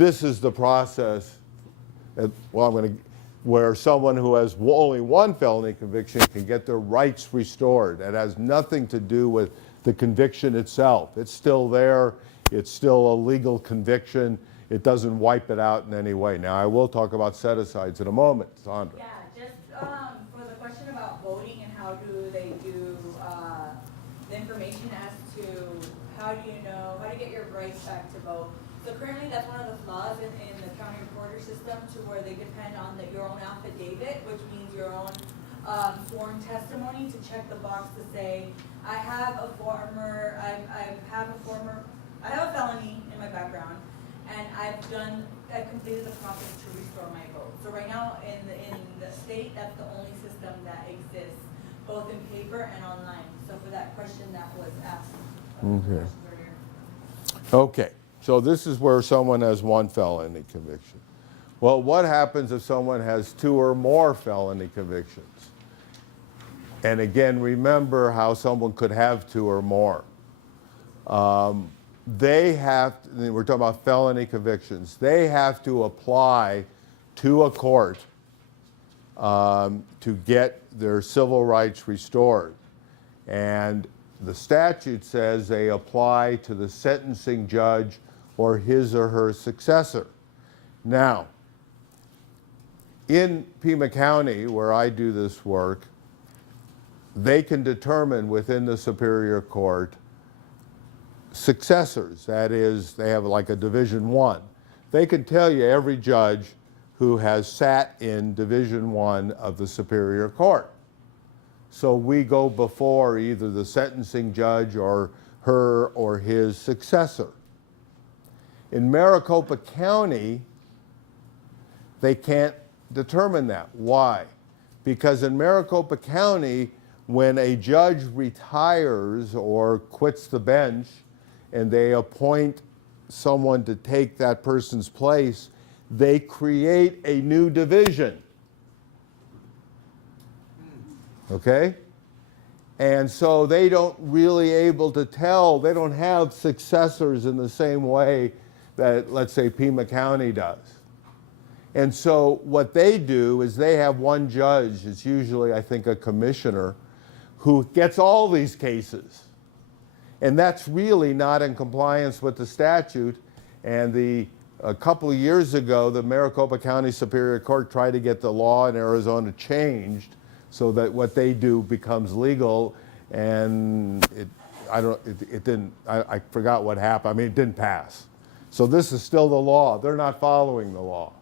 this is the process. Where someone who has only one felony conviction can get their rights restored. It has nothing to do with the conviction itself. It's still there. It's still a legal conviction. It doesn't wipe it out in any way. Now, I will talk about set-asides in a moment, Sandra. Yeah, just for the question about voting and how do they do the information as to how do you get your rights back to vote. So currently that's one of the flaws in the county recorder system, to where they depend on your own affidavit, which means your own sworn testimony to check the box to say, I have a felony in my background, and I've completed the process to restore my vote. So right now in the state, that's the only system that exists, both in paper and online. So for that question that was asked earlier. Okay, so this is where someone has one felony conviction. Well, what happens if someone has 2 or more felony convictions? And again, remember how someone could have 2 or more. We're talking about felony convictions, they have to apply to a court to get their civil rights restored. And the statute says they apply to the sentencing judge or his or her successor. Now, in Pima County, where I do this work, they can determine within the Superior Court successors. That is, they have like a Division I. They can tell you every judge who has sat in Division I of the Superior Court. So we go before either the sentencing judge or her or his successor. In Maricopa County, they can't determine that. Why? Because in Maricopa County, when a judge retires or quits the bench and they appoint someone to take that person's place, they create a new division. Okay? And so they don't really able to tell, they don't have successors in the same way that, let's say, Pima County does. And so what they do is they have one judge, it's usually, I think, a commissioner, who gets all these cases. And that's really not in compliance with the statute. And a couple of years ago, the Maricopa County Superior Court tried to get the law in Arizona changed so that what they do becomes legal, and I forgot what happened. I mean, it didn't pass. So this is still the law. They're not following the law.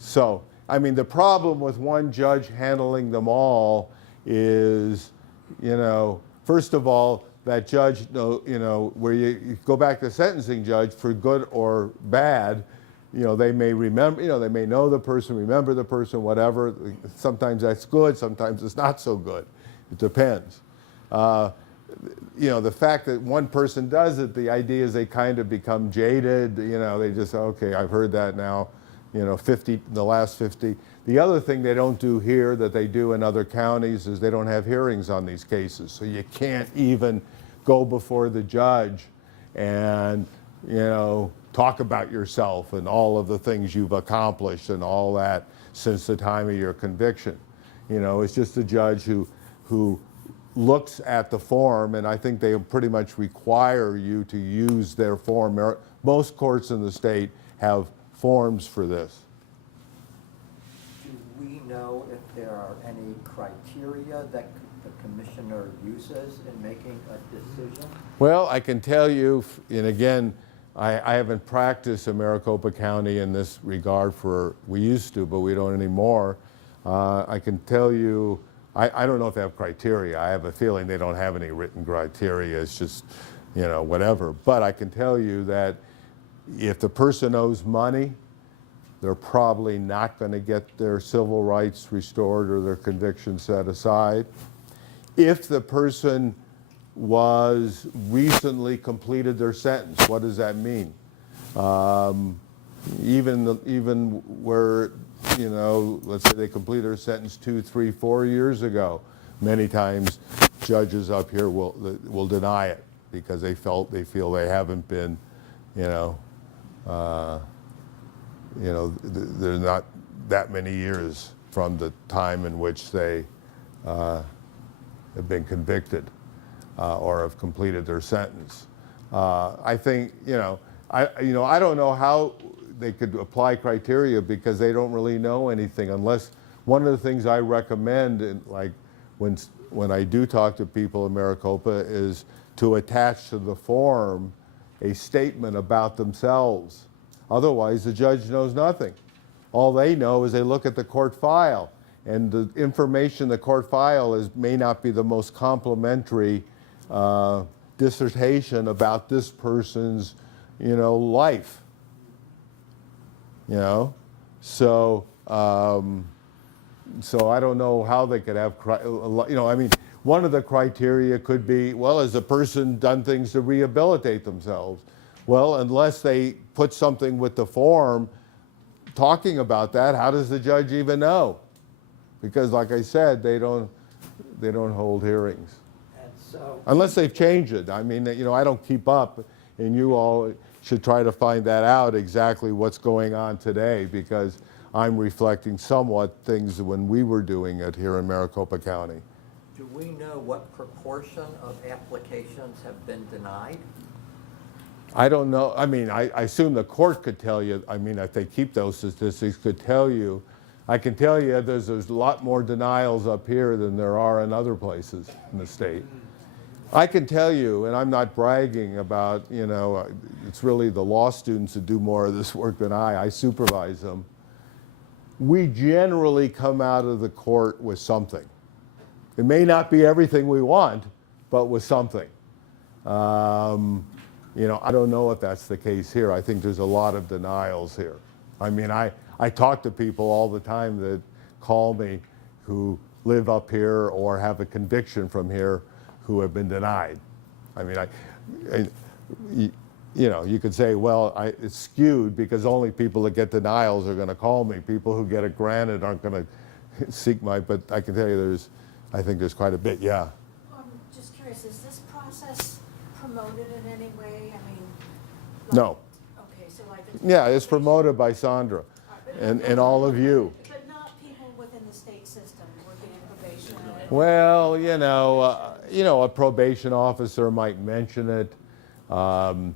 So, I mean, the problem with one judge handling them all is, first of all, that judge, where you go back to the sentencing judge for good or bad, they may remember, they may know the person, remember the person, whatever. Sometimes that's good, sometimes it's not so good. It depends. The fact that one person does it, the idea is they kind of become jaded, they just, okay, I've heard that now, 50, the last 50. The other thing they don't do here that they do in other counties is they don't have hearings on these cases. So you can't even go before the judge and, talk about yourself and all of the things you've accomplished and all that since the time of your conviction. It's just a judge who looks at the form, and I think they pretty much require you to use their form. Most courts in the state have forms for this. Do we know if there are any criteria that the commissioner uses in making a decision? Well, I can tell you, and again, I haven't practiced in Maricopa County in this regard we used to, but we don't anymore. I can tell you, I don't know if they have criteria. I have a feeling they don't have any written criteria. It's just, whatever. But I can tell you that if the person owes money, they're probably not going to get their civil rights restored or their conviction set aside. If the person was recently completed their sentence, what does that mean? Even where, let's say they completed their sentence 2, 3, 4 years ago, many times judges up here will deny it because they feel they haven't been, they're not that many years from the time in which they have been convicted or have completed their sentence. I think, I don't know how they could apply criteria because they don't really know anything unless, one of the things I recommend, like when I do talk to people in Maricopa, is to attach to the form a statement about themselves. Otherwise, the judge knows nothing. All they know is they look at the court file, and the information in the court file may not be the most complimentary dissertation about this person's, life. So I don't know how they could have, one of the criteria could be, well, has the person done things to rehabilitate themselves? Well, unless they put something with the form talking about that, how does the judge even know? Because, like I said, they don't hold hearings. And so, Unless they've changed it. I mean, I don't keep up, and you all should try to find that out exactly what's going on today, because I'm reflecting somewhat things when we were doing it here in Maricopa County. do we know what proportion of applications have been denied? I don't know. I mean, I assume the court could tell you. I mean, if they keep those statistics, could tell you. I can tell you there's a lot more denials up here than there are in other places in the state. I can tell you, and I'm not bragging about, it's really the law students who do more of this work than I supervise them. We generally come out of the court with something. It may not be everything we want, but with something. I don't know if that's the case here. I think there's a lot of denials here. I mean, I talk to people all the time that call me who live up here or have a conviction from here who have been denied. I mean, you could say, well, it's skewed because only people that get denials are going to call me. People who get it granted aren't going to seek but I can tell you I think there's quite a bit, yeah. I'm just curious, is this process promoted in any way? I mean, No. Okay, so like. Yeah, it's promoted by Sandra and all of you. But not people within the state system working in probation? Well, a probation officer might mention it. The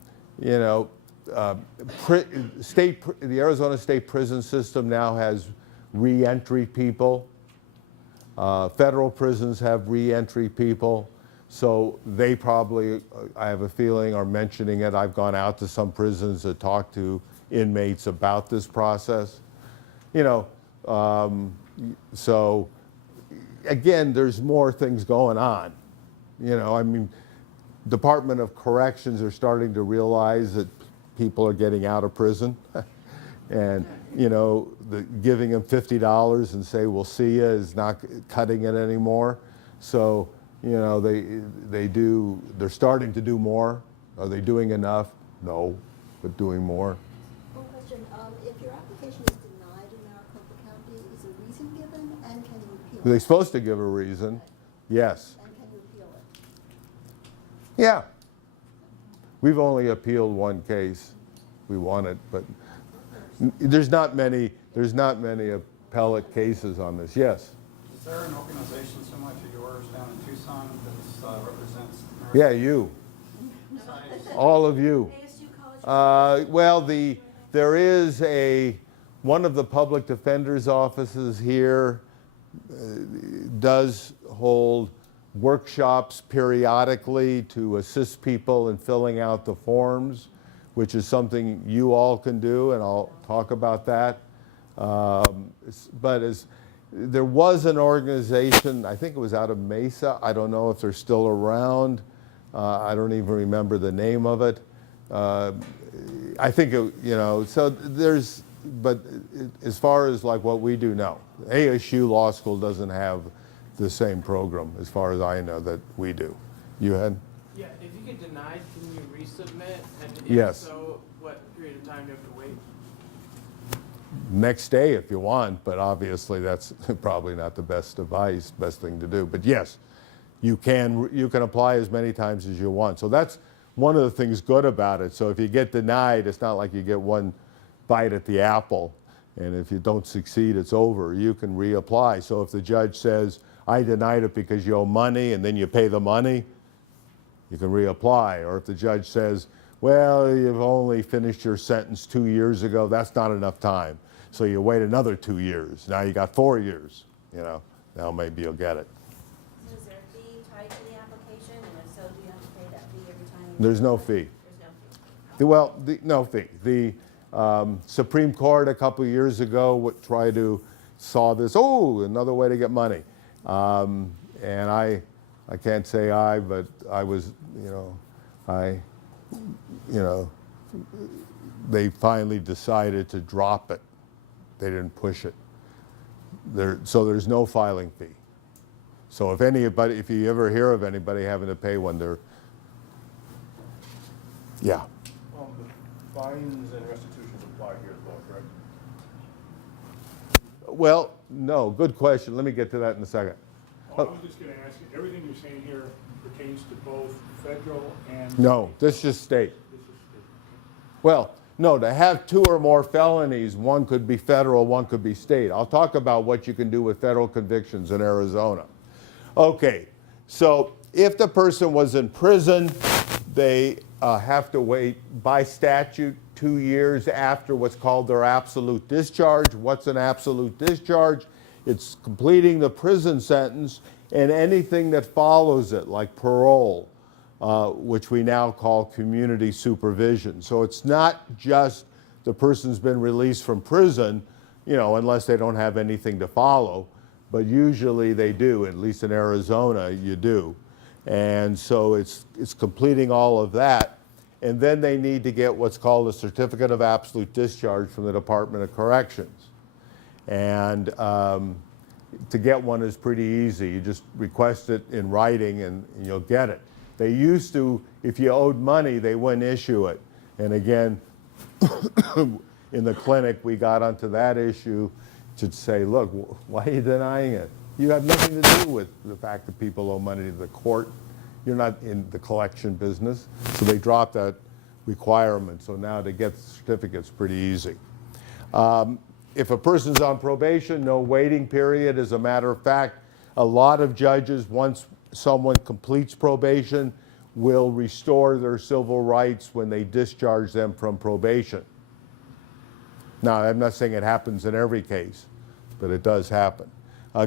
Arizona State Prison System now has reentry people. Federal prisons have reentry people. So they probably, I have a feeling, are mentioning it. I've gone out to some prisons to talk to inmates about this process. So again, there's more things going on. Department of Corrections are starting to realize that people are getting out of prison. And, giving them $50 and say, we'll see you is not cutting it anymore. So, they're starting to do more. Are they doing enough? No, but doing more. One question, if your application is denied in Maricopa County, is a reason given, and can you appeal it? They're supposed to give a reason, yes. And can you appeal it? Yeah. We've only appealed one case. We won it, but there's not many appellate cases on this. Yes? Is there an organization similar to yours down in Tucson that represents? Yeah, you. All of you. ASU College? There is one of the public defender's offices here does hold workshops periodically to assist people in filling out the forms, which is something you all can do, and I'll talk about that. There was an organization, I think it was out of Mesa. I don't know if they're still around. I don't even remember the name of it. I think but as far as like what we do, no. ASU Law School doesn't have the same program, as far as I know, that we do. You had? Yeah, if you get denied, can you resubmit? And if Yes. so, what period of time do you have to wait? Next day if you want, but obviously that's probably not the best thing to do. But yes, you can apply as many times as you want. So that's one of the things good about it. So if you get denied, it's not like you get one bite at the apple, and if you don't succeed, it's over. You can reapply. So if the judge says, I denied it because you owe money, and then you pay the money, you can reapply. Or if the judge says, well, you've only finished your sentence 2 years ago, that's not enough time. So you wait another 2 years. Now you got 4 years, now maybe you'll get it. So is there a fee tied to the application, and if so, do you have to pay that fee every time? There's no fee. There's no fee. No fee. The Supreme Court a couple of years ago would try to saw this, another way to get money. And I can't say but I was, they finally decided to drop it. They didn't push it. So there's no filing fee. So if you ever hear of anybody having to pay one, yeah. The fines and restitutions apply here as well, correct? Well, no, good question. Let me get to that in a second. I was just going to ask you, everything you're saying here pertains to both federal and... No, this is just state. This is state. Well, no, to have 2 or more felonies, one could be federal, one could be state. I'll talk about what you can do with federal convictions in Arizona. Okay, so if the person was in prison, they have to wait by statute 2 years after what's called their absolute discharge. What's an absolute discharge? It's completing the prison sentence and anything that follows it, like parole, which we now call community supervision. So it's not just the person's been released from prison, unless they don't have anything to follow, but usually they do, at least in Arizona, you do. And so it's completing all of that. And then they need to get what's called a certificate of absolute discharge from the Department of Corrections. And to get one is pretty easy. You just request it in writing and you'll get it. They used to, if you owed money, they wouldn't issue it. And again, in the clinic, we got onto that issue to say, look, why are you denying it? You have nothing to do with the fact that people owe money to the court. You're not in the collection business. So they dropped that requirement. So now to get the certificate's pretty easy. If a person's on probation, no waiting period. As a matter of fact, a lot of judges, once someone completes probation, will restore their civil rights when they discharge them from probation. Now, I'm not saying it happens in every case, but it does happen.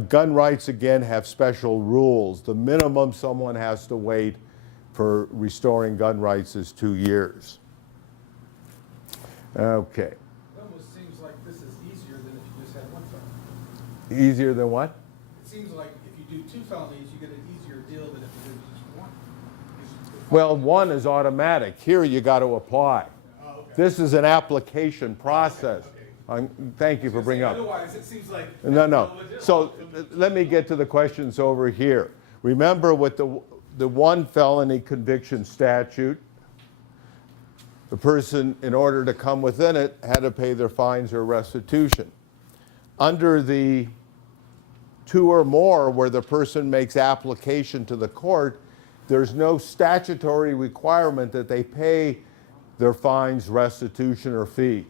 Gun rights, again, have special rules. The minimum someone has to wait for restoring gun rights is 2 years. Okay. It almost seems like this is easier than if you just had one felony. Easier than what? It seems like if you do 2 felonies, you get an easier deal than if you do just one. Well, one is automatic. Here you got to apply. Oh, okay. This is an application process. Okay. Thank you for bringing up. Otherwise, it seems like... No. So let me get to the questions over here. Remember with the one felony conviction statute, the person, in order to come within it, had to pay their fines or restitution. Under the 2 or more, where the person makes application to the court, there's no statutory requirement that they pay their fines, restitution, or fees.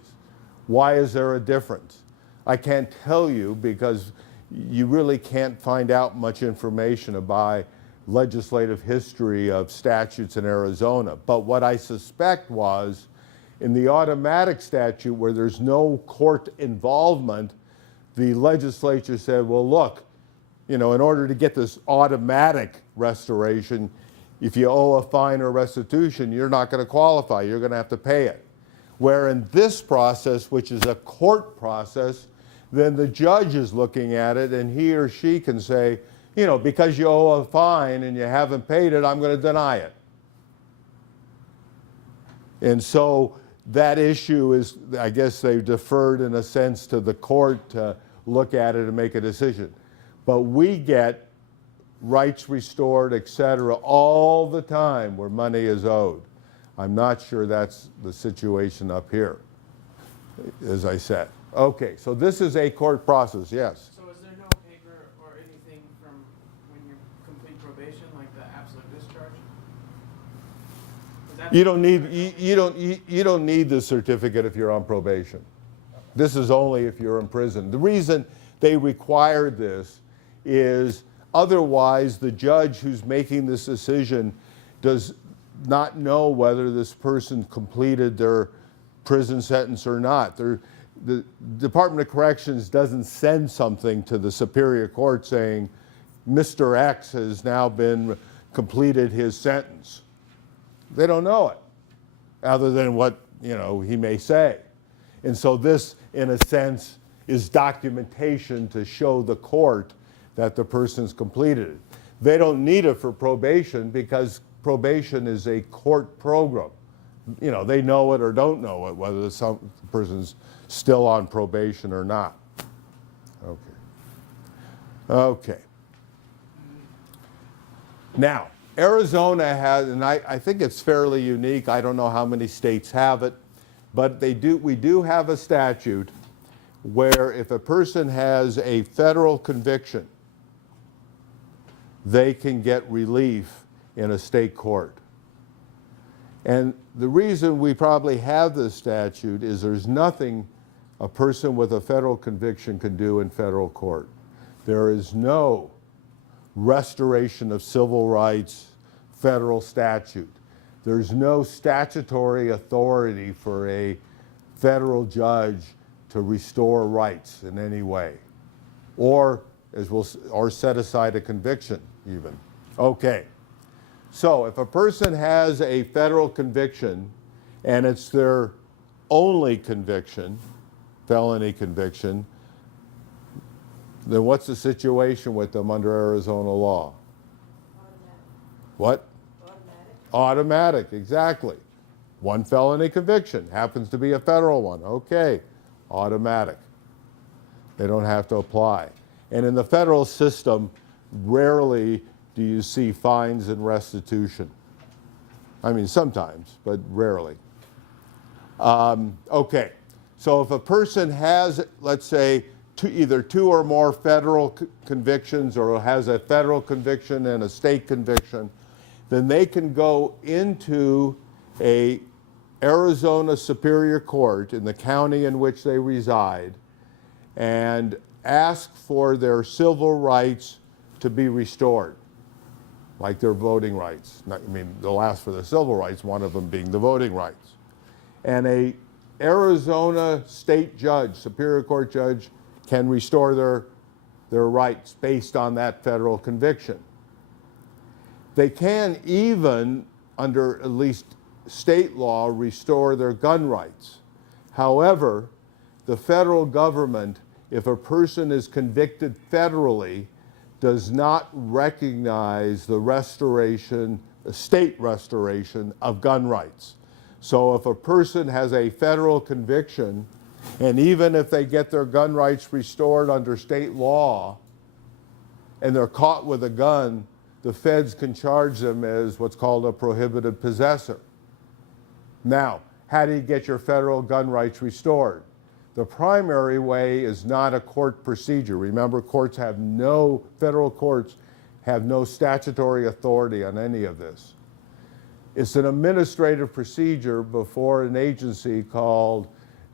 Why is there a difference? I can't tell you because you really can't find out much information about legislative history of statutes in Arizona. But what I suspect was in the automatic statute where there's no court involvement, the legislature said, well, look, in order to get this automatic restoration, if you owe a fine or restitution, you're not going to qualify. You're going to have to pay it. Where in this process, which is a court process, then the judge is looking at it and he or she can say, because you owe a fine and you haven't paid it, I'm going to deny it. And so that issue is, I guess they've deferred in a sense to the court to look at it and make a decision. But we get rights restored, et cetera, all the time where money is owed. I'm not sure that's the situation up here, as I said. Okay, so this is a court process, yes. So is there no paper or anything from when you complete probation, like that's. You don't need the certificate if you're on probation. This is only if you're in prison. The reason they require this is otherwise the judge who's making this decision does not know whether this person completed their prison sentence or not. The Department of Corrections doesn't send something to the Superior Court saying, Mr. X has now been completed his sentence. They don't know it, other than what he may say. And so this, in a sense, is documentation to show the court that the person's completed it. They don't need it for probation because probation is a court program. They know it or don't know it, whether some person's still on probation or not. Okay. Now, Arizona has, and I think it's fairly unique. I don't know how many states have it, but we do have a statute where if a person has a federal conviction, they can get relief in a state court. And the reason we probably have this statute is there's nothing a person with a federal conviction can do in federal court. There is no restoration of civil rights federal statute. There's no statutory authority for a federal judge to restore rights in any way, or set aside a conviction even. Okay. So if a person has a federal conviction and it's their only conviction, felony conviction, then what's the situation with them under Arizona law? Automatic. What? Automatic. Automatic, exactly. One felony conviction, happens to be a federal one. Okay, automatic. They don't have to apply. And in the federal system, rarely do you see fines and restitution. I mean, sometimes, but rarely. Okay, so if a person has, let's say, either two or more federal convictions or has a federal conviction and a state conviction, then they can go into a Arizona Superior Court in the county in which they reside and ask for their civil rights to be restored, like their voting rights. They'll ask for their civil rights, one of them being the voting rights. And a Arizona state judge, Superior Court judge, can restore their rights based on that federal conviction. They can even, under at least state law, restore their gun rights. However, the federal government, if a person is convicted federally, does not recognize the restoration, the state restoration of gun rights. So if a person has a federal conviction, and even if they get their gun rights restored under state law, and they're caught with a gun, the feds can charge them as what's called a prohibited possessor. Now, how do you get your federal gun rights restored? The primary way is not a court procedure. Remember, federal courts have no statutory authority on any of this. It's an administrative procedure before an agency called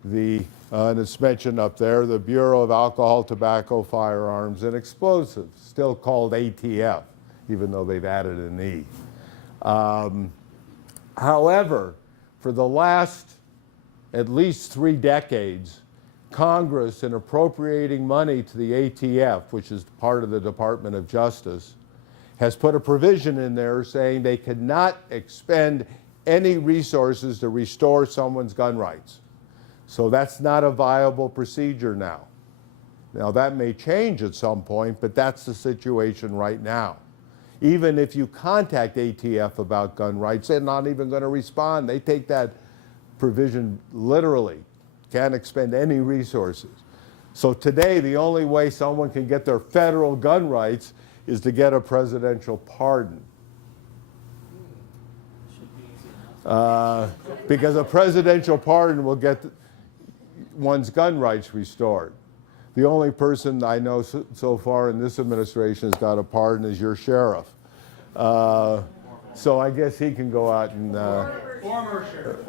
and it's mentioned up there, the Bureau of Alcohol, Tobacco, Firearms, and Explosives, still called ATF, even though they've added an E. However, for the last at least 3 decades, Congress, in appropriating money to the ATF, which is part of the Department of Justice, has put a provision in there saying they cannot expend any resources to restore someone's gun rights. So that's not a viable procedure now. Now that may change at some point, but that's the situation right now. Even if you contact ATF about gun rights, they're not even going to respond. They take that provision literally. Can't expend any resources. So today, the only way someone can get their federal gun rights is to get a presidential pardon. Because a presidential pardon will get one's gun rights restored. The only person I know so far in this administration has got a pardon is your sheriff. So I guess he can go out and... Former sheriff.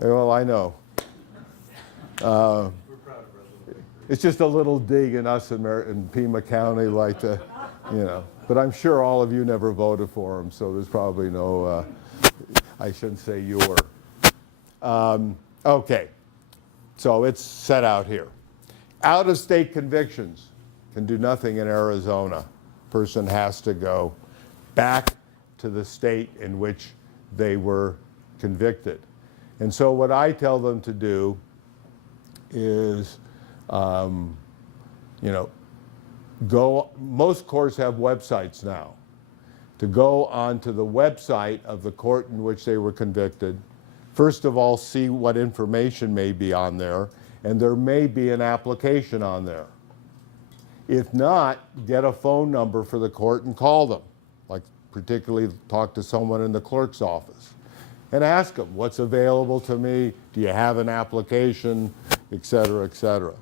Well, I know. It's just a little dig in us in Pima County, like the, you know. But I'm sure all of you never voted for him, so there's probably no, I shouldn't say your. Okay, so it's set out here. Out-of-state convictions can do nothing in Arizona. Person has to go back to the state in which they were convicted. And so what I tell them to do is, you know, most courts have websites now. To go onto the website of the court in which they were convicted, first of all, see what information may be on there, and there may be an application on there. If not, get a phone number for the court and call them, like particularly talk to someone in the clerk's office and ask them, what's available to me? Do you have an application, et cetera, et cetera.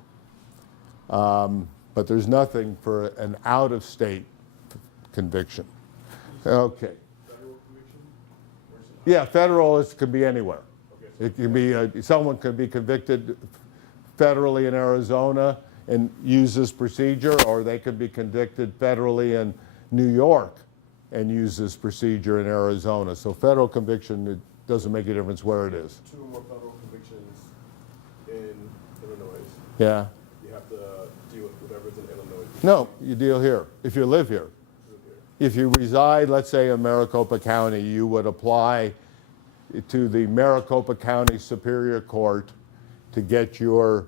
But there's nothing for an out-of-state conviction. Okay. Federal conviction? Yeah, federal can be anywhere. It can be, someone could be convicted federally in Arizona and use this procedure, or they could be convicted federally in New York and use this procedure in Arizona. So federal conviction, it doesn't make a difference where it is. 2 or more federal convictions in Illinois. Yeah. You have to deal with whatever's in Illinois. No, you deal here, if you live here. If you reside, let's say in Maricopa County, you would apply to the Maricopa County Superior Court to get your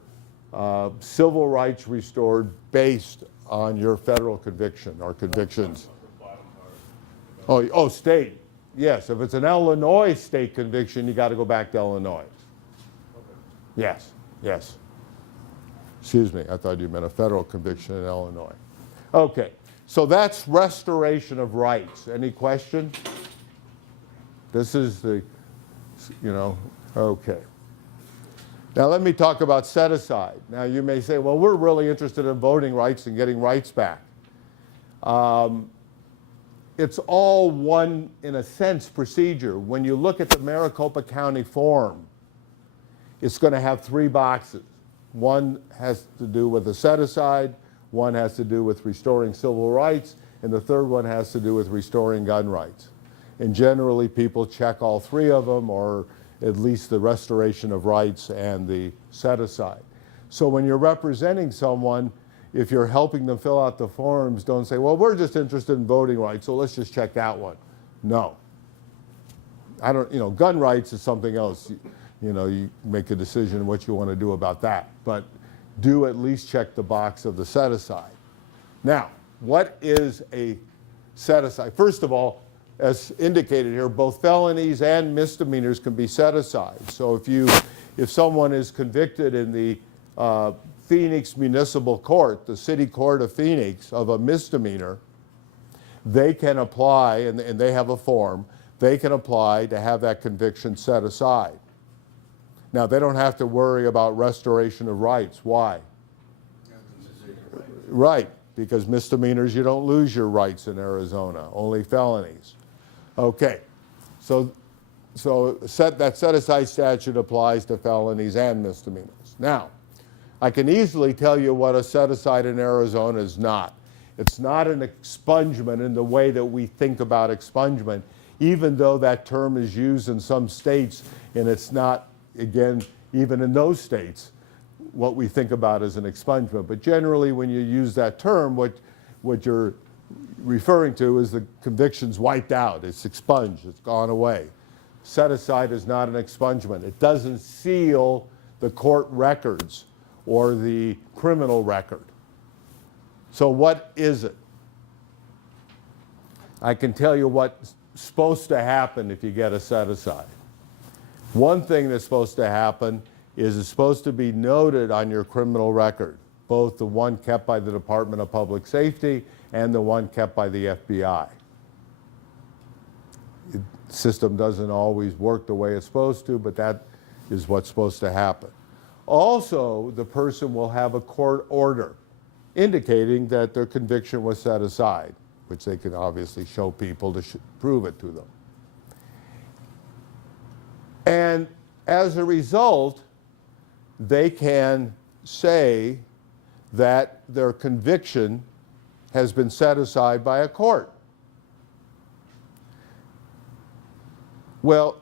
civil rights restored based on your federal conviction or convictions. Oh, state. Yes, if it's an Illinois state conviction, you got to go back to Illinois. Yes, yes. Excuse me, I thought you meant a federal conviction in Illinois. Okay, so that's restoration of rights. Any question? This is the, you know, okay. Now let me talk about set aside. Now you may say, well, we're really interested in voting rights and getting rights back. It's all one, in a sense, procedure. When you look at the Maricopa County form, it's going to have 3 boxes. One has to do with a set aside, one has to do with restoring civil rights, and the third one has to do with restoring gun rights. And generally people check all 3 of them, or at least the restoration of rights and the set aside. So when you're representing someone, if you're helping them fill out the forms, don't say, well, we're just interested in voting rights, so let's just check that one. No. I don't, you know, gun rights is something else. You know, you make a decision what you want to do about that. But do at least check the box of the set aside. Now, what is a set aside? First of all, as indicated here, both felonies and misdemeanors can be set aside. So if someone is convicted in the Phoenix Municipal Court, the City Court of Phoenix, of a misdemeanor, they can apply, and they have a form, they can apply to have that conviction set aside. Now, they don't have to worry about restoration of rights. Why? Right, because misdemeanors, you don't lose your rights in Arizona, only felonies. Okay, so that set-aside statute applies to felonies and misdemeanors. Now, I can easily tell you what a set-aside in Arizona is not. It's not an expungement in the way that we think about expungement, even though that term is used in some states, and it's not, again, even in those states, what we think about as an expungement. But generally, when you use that term, what you're referring to is the conviction's wiped out. It's expunged. It's gone away. Set-aside is not an expungement. It doesn't seal the court records or the criminal record. So what is it? I can tell you what's supposed to happen if you get a set-aside. One thing that's supposed to happen is it's supposed to be noted on your criminal record, both the one kept by the Department of Public Safety and the one kept by the FBI. The system doesn't always work the way it's supposed to, but that is what's supposed to happen. Also, the person will have a court order indicating that their conviction was set aside, which they can obviously show people to prove it to them. And as a result, they can say that their conviction has been set aside by a court. Well,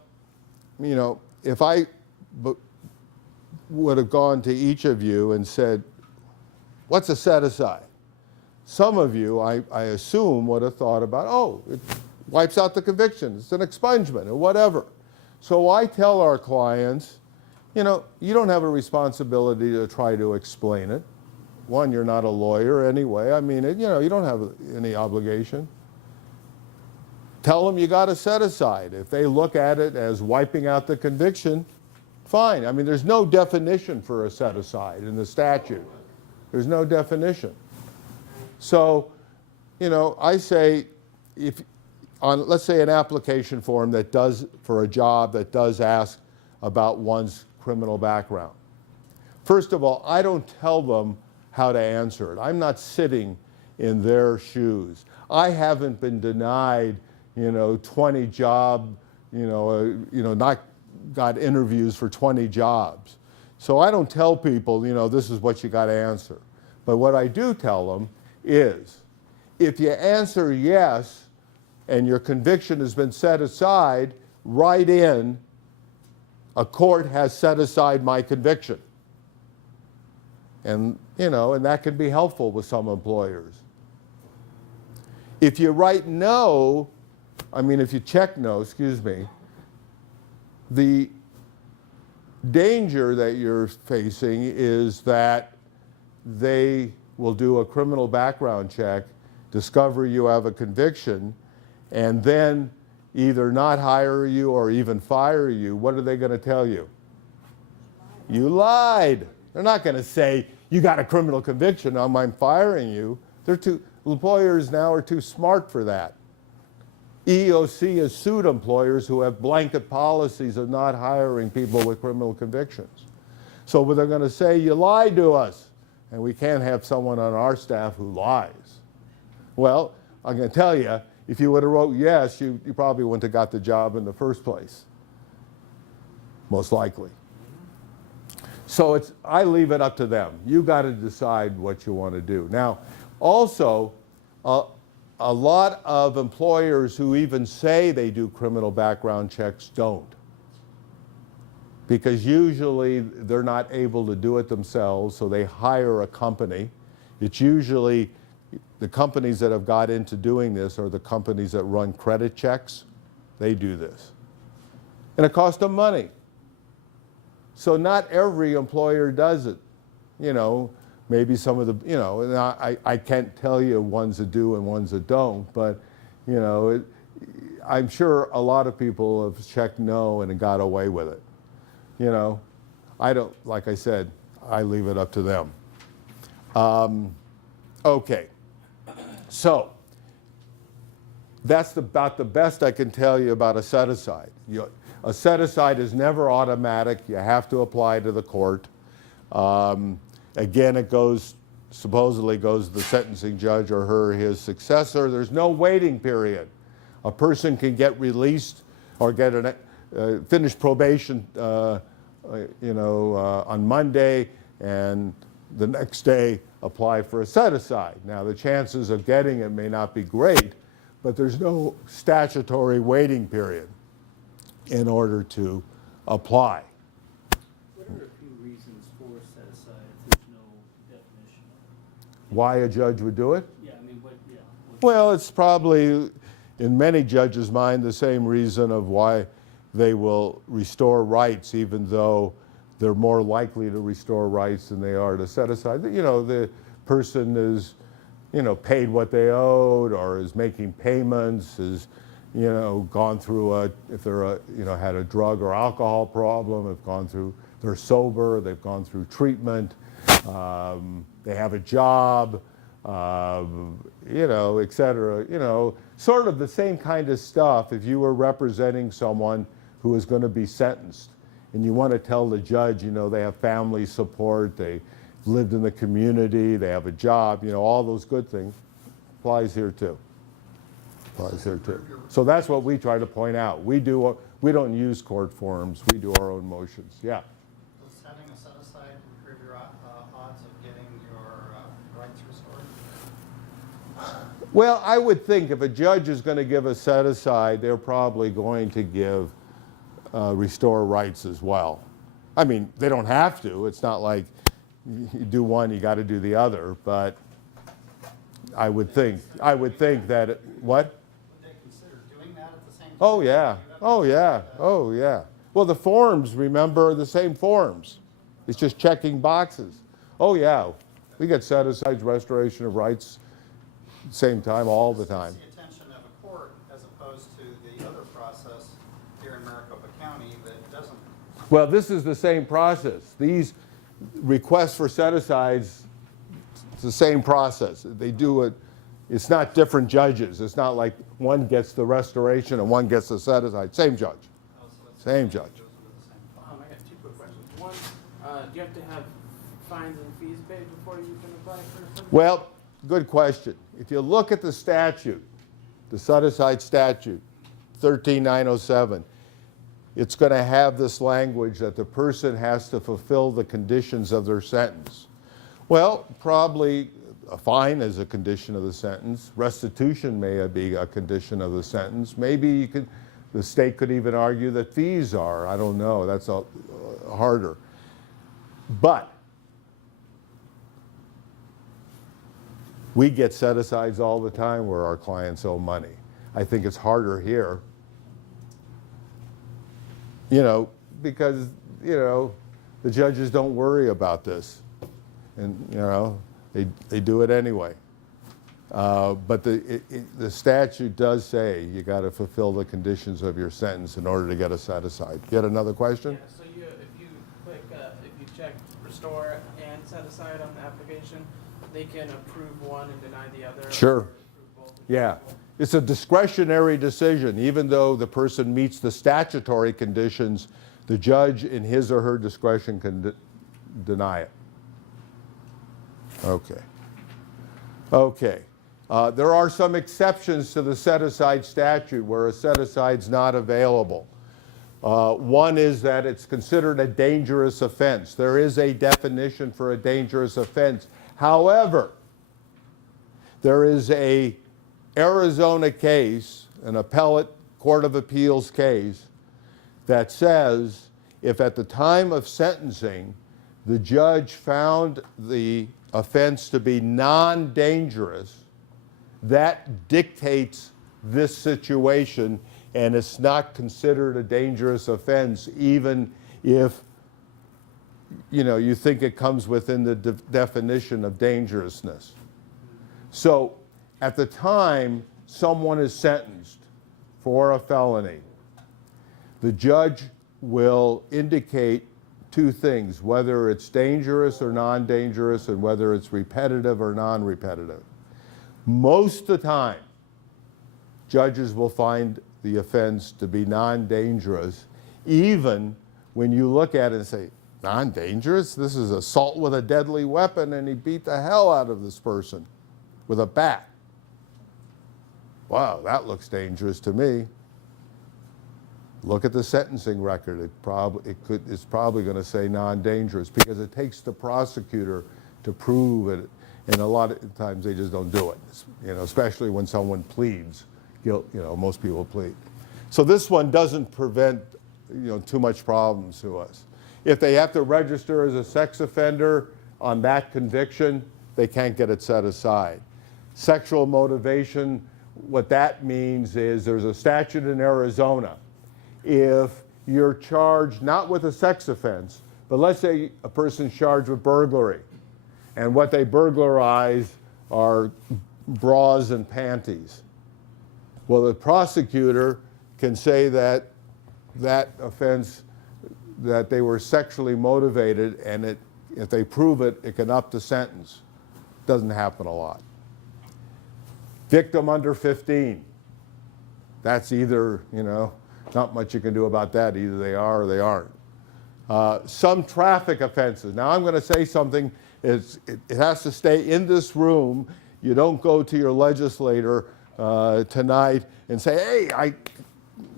you know, if I would have gone to each of you and said, what's a set aside? Some of you, I assume, would have thought about, oh, it wipes out the conviction, it's an expungement or whatever. So I tell our clients, you know, you don't have a responsibility to try to explain it. One, you're not a lawyer anyway. I mean, you know, you don't have any obligation. Tell them you got a set aside. If they look at it as wiping out the conviction, fine. I mean, there's no definition for a set aside in the statute. There's no definition. So, you know, I say, if on, let's say, an application form that does, for a job that does ask about one's criminal background. First of all, I don't tell them how to answer it. I'm not sitting in their shoes. I haven't been denied, you know, 20 not got interviews for 20 jobs. So I don't tell people, you know, this is what you got to answer. But what I do tell them is, if you answer yes and your conviction has been set aside, write in, a court has set aside my conviction. And, you know, and that can be helpful with some employers. If you write no, I mean, if you check no, excuse me, the danger that you're facing is that they will do a criminal background check, discover you have a conviction, and then either not hire you or even fire you. What are they going to tell you? You lied. They're not going to say, you got a criminal conviction, I'm firing you. Employers now are too smart for that. EEOC has sued employers who have blanket policies of not hiring people with criminal convictions. So they're going to say, you lied to us, and we can't have someone on our staff who lies. Well, I'm going to tell you, if you would have wrote yes, you probably wouldn't have got the job in the first place, most likely. So I leave it up to them. You got to decide what you want to do. Now, also, a lot of employers who even say they do criminal background checks don't. Because usually they're not able to do it themselves, so they hire a company. It's usually the companies that have got into doing this are the companies that run credit checks. They do this. And it costs them money. So not every employer does it. You know, maybe some of the, you know, and I can't tell you ones that do and ones that don't, but, you know, I'm sure a lot of people have checked no and got away with it. You know, I don't, like I said, I leave it up to them. Okay, so that's about the best I can tell you about a set-aside. A set-aside is never automatic. You have to apply to the court. Again, it supposedly goes to the sentencing judge or his successor. There's no waiting period. A person can get released or get finish probation, on Monday, and the next day apply for a set-aside. Now, the chances of getting it may not be great, but there's no statutory waiting period in order to apply. What are a few reasons for set-aside if there's no definition of it? Why a judge would do it? Yeah, I mean, Well, it's probably, in many judges' mind, the same reason of why they will restore rights, even though they're more likely to restore rights than they are to set aside. You know, the person is, you know, paid what they owed or is making payments, is, you know, gone through if they're, had a drug or alcohol problem, they're sober, they've gone through treatment, they have a job, et cetera, sort of the same kind of stuff. If you were representing someone who is going to be sentenced and you want to tell the judge, they have family support, they lived in the community, they have a job, all those good things, applies here too. So that's what we try to point out. We We don't use court forms. We do our own motions. Yeah. Does having a set-aside improve your odds of getting your rights restored? Well, I would think if a judge is going to give a set-aside, they're probably going to give restore rights as well. I mean, they don't have to. It's not like you do one, you got to do the other. But I would think that what? Would they consider doing that at the same time? Oh yeah. Oh yeah. Oh yeah. Well, the forms, remember, are the same forms. It's just checking boxes. Oh yeah. We get set-asides, restoration of rights, same time, all the time. It's the attention of a court as opposed to the other process here in Maricopa County that doesn't. Well, this is the same process. These requests for set-asides, it's the same process. They do it, it's not different judges. It's not like one gets the restoration and one gets the set-aside. Same judge. Same judge. I got two quick questions. One, do you have to have fines and fees paid before you can apply for something? Well, good question. If you look at the statute, the set-aside statute, 13907, it's going to have this language that the person has to fulfill the conditions of their sentence. Well, probably a fine is a condition of the sentence. Restitution may be a condition of the sentence. Maybe the state could even argue that fees are. I don't know. That's harder. But we get set-asides all the time where our clients owe money. I think it's harder here. Because, the judges don't worry about this. And, they do it anyway. But the statute does say you got to fulfill the conditions of your sentence in order to get a set-aside. You had another question? Yeah, so if you click, if you check restore and set aside on the application, they can approve one and deny the other? Sure. Or approve both? Yeah. It's a discretionary decision. Even though the person meets the statutory conditions, the judge in his or her discretion can deny it. Okay. Okay. There are some exceptions to the set-aside statute where a set-aside is not available. One is that it's considered a dangerous offense. There is a definition for a dangerous offense. However, there is a Arizona case, an appellate court of appeals case, that says if at the time of sentencing the judge found the offense to be non-dangerous, that dictates this situation, and it's not considered a dangerous offense even if you think it comes within the definition of dangerousness. So at the time someone is sentenced for a felony, the judge will indicate two things: whether it's dangerous or non-dangerous, and whether it's repetitive or non-repetitive. Most of the time, judges will find the offense to be non-dangerous, even when you look at it and say, non-dangerous? This is assault with a deadly weapon, and he beat the hell out of this person with a bat. Wow, that looks dangerous to me. Look at the sentencing record. It's probably going to say non-dangerous, because it takes the prosecutor to prove it, and a lot of times they just don't do it. Especially when someone pleads guilt. Most people plead. So this one doesn't prevent too much problems to us. If they have to register as a sex offender on that conviction, they can't get it set aside. Sexual motivation, what that means is there's a statute in Arizona. If you're charged not with a sex offense, but let's say a person's charged with burglary, and what they burglarize are bras and panties. Well, the prosecutor can say that that offense, that they were sexually motivated, and if they prove it, it can up the sentence. Doesn't happen a lot. Victim under 15. That's either, not much you can do about that. Either they are or they aren't. Some traffic offenses. Now I'm going to say something. It has to stay in this room. You don't go to your legislator tonight and say, hey,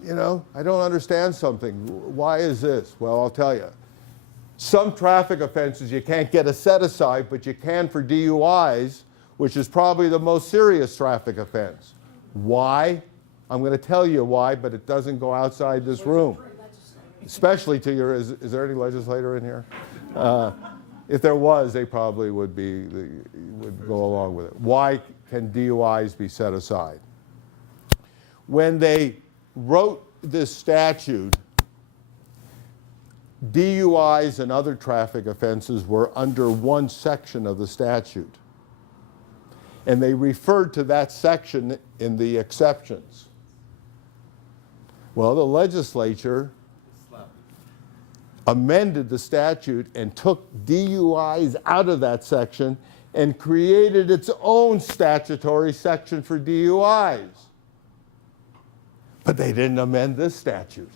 you know, I don't understand something. Why is this? Well, I'll tell you. Some traffic offenses you can't get a set aside, but you can for DUIs, which is probably the most serious traffic offense. Why? I'm going to tell you why, but it doesn't go outside this room. Especially to your, is there any legislator in here? If there was, they probably would go along with it. Why can DUIs be set aside? When they wrote this statute, DUIs and other traffic offenses were under one section of the statute. And they referred to that section in the exceptions. Well, the legislature amended the statute and took DUIs out of that section and created its own statutory section for DUIs. But they didn't amend this statute.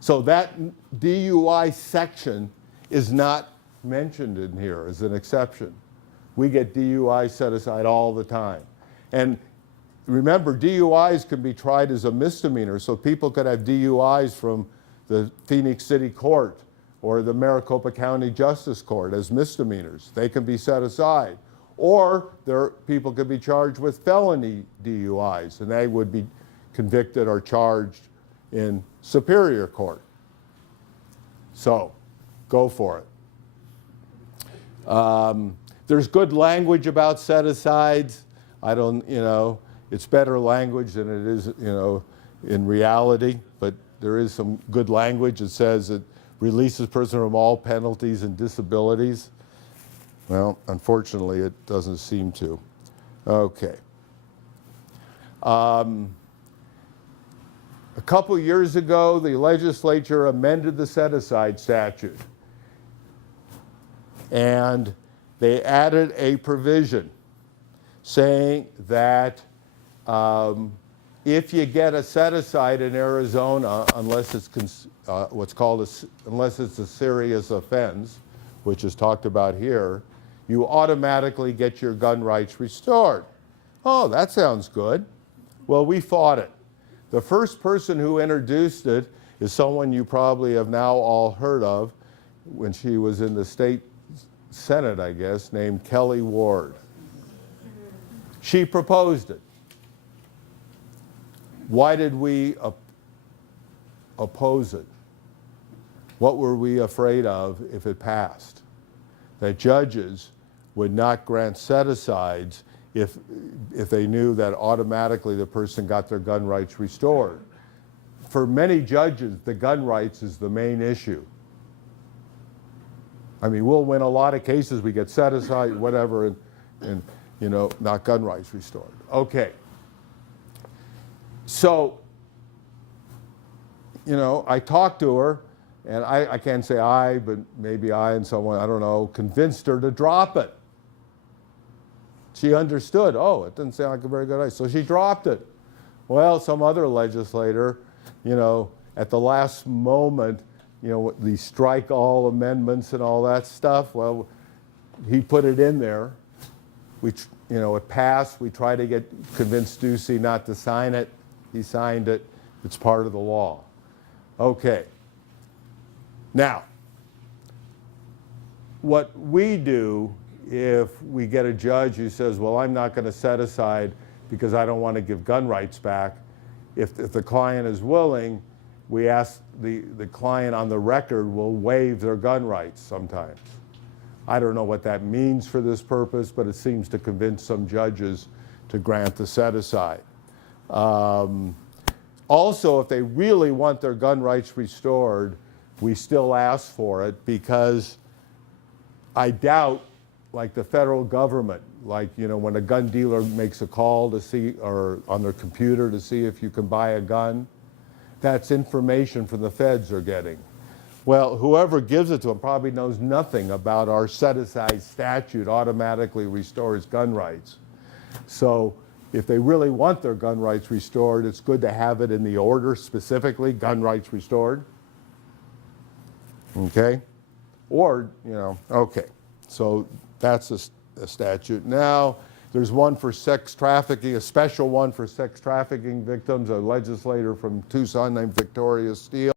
So that DUI section is not mentioned in here as an exception. We get DUI set aside all the time. And remember, DUIs can be tried as a misdemeanor, so people could have DUIs from the Phoenix City Court or the Maricopa County Justice Court as misdemeanors. They can be set aside. Or people could be charged with felony DUIs, and they would be convicted or charged in Superior Court. So, go for it. There's good language about set-asides. I don't, you know, it's better language than it is, you know, in reality, but there is some good language. It says it releases person from all penalties and disabilities. Well, unfortunately, it doesn't seem to. Okay. A couple years ago, the legislature amended the set-aside statute. And they added a provision saying that if you get a set-aside in Arizona, unless it's unless it's a serious offense, which is talked about here, you automatically get your gun rights restored. Oh, that sounds good. Well, we fought it. The first person who introduced it is someone you probably have now all heard of when she was in the state Senate, I guess, named Kelly Ward. She proposed it. Why did we oppose it? What were we afraid of if it passed? That judges would not grant set-asides if they knew that automatically the person got their gun rights restored. For many judges, the gun rights is the main issue. I mean, we'll win a lot of cases, we get set aside, whatever, and you know, not gun rights restored. Okay. So, you know, I talked to her, and I can't say I, but maybe I and someone, I don't know, convinced her to drop it. She understood, oh, it didn't sound like a very good idea, so she dropped it. Well, some other legislator, you know, at the last moment, you know, the strike all amendments and all that stuff, well, he put it in there. You know, it passed. We tried to convince Ducey not to sign it. He signed it. It's part of the law. Okay. Now, what we do if we get a judge who says, well, I'm not going to set aside because I don't want to give gun rights back, if the client is willing, we ask the client on the record will waive their gun rights sometimes. I don't know what that means for this purpose, but it seems to convince some judges to grant the set-aside. Also, if they really want their gun rights restored, we still ask for it because I doubt, like the federal government, like, you know, when a gun dealer makes a call to see, or on their computer to see if you can buy a gun, that's information from the feds are getting. Well, whoever gives it to them probably knows nothing about our set-aside statute automatically restores gun rights. So if they really want their gun rights restored, it's good to have it in the order specifically, gun rights restored. Okay? Or, you know, okay. So that's a statute. Now, There's one for sex trafficking, a special one for sex trafficking victims, a legislator from Tucson named Victoria Steele.